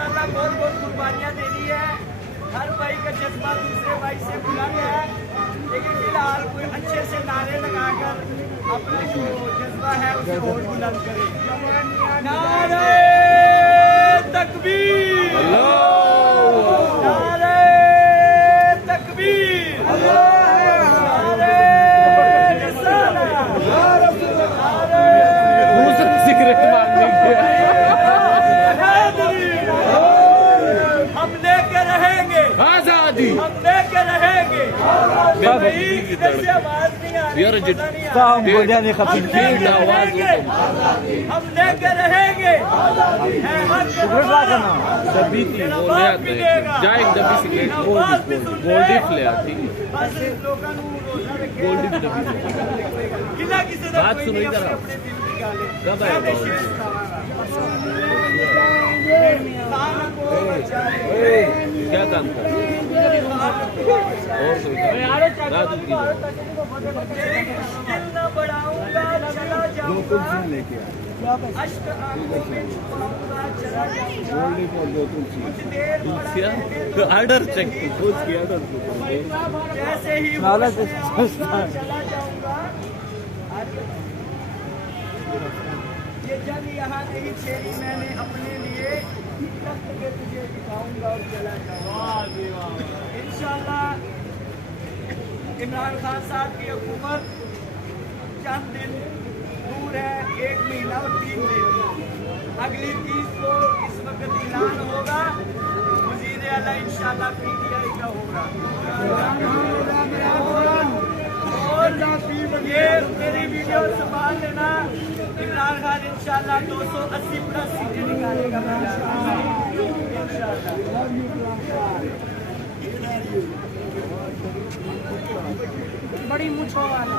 इंशाल्लाह बहुत बहुत कुर्बानियाँ देनी है। हर भाई का जज्बा दूसरे भाई से बुलंद है, लेकिन फिलहाल कोई अच्छे से नारे लगाकर अपना जो जज्बा है उसे और बुलंद करे। नारे तकबीर, नारे तकबीर, नारे रिसाला, नारे सिगरेट मारने हम लेके रहेंगे आजादी, हम लेके रहेंगे। इधर से आवाज नहीं आ रही, पता नहीं आ रहा। हम लेके रहेंगे, हम लेके रहेंगे। मेरा बाप भी देगा, मेरा बाप भी सुन ले। बस इन लोगों को रोजा रखे। किला किसी ने बात कोई सुनो नहीं इधर आओ। अपने दिल निकाले। कब मैं आएगा? शेष खाऊंगा। खान को बचाए। क्या काम कर और कोई रात की दिल न बढ़ाऊंगा, चला जाऊंगा। अश्क आंखों में छुपाऊंगा, चला जाऊंगा। कुछ देर पड़ा रहने आर्डर चेक जैसे ही होश में आऊंगा, चला जाऊंगा। ये जंग यहाँ नहीं छेड़ी मैंने अपने लिए, तख्त पे तुझे दिखाऊंगा और चला जाऊंगा। इंशाल्लाह इमरान खान साहब की हुकूमत चंद दिन दूर है, 1 महीना और 3 दिन। अगली 30 को इस वक्त ऐलान होगा, वज़ीर आला इंशाल्लाह PTI का होगा। और ये मेरी वीडियो संभाल लेना, इमरान खान इंशाल्लाह 280+ सीटें निकालेगा इंशाल्लाह। बड़ी मुझको वाला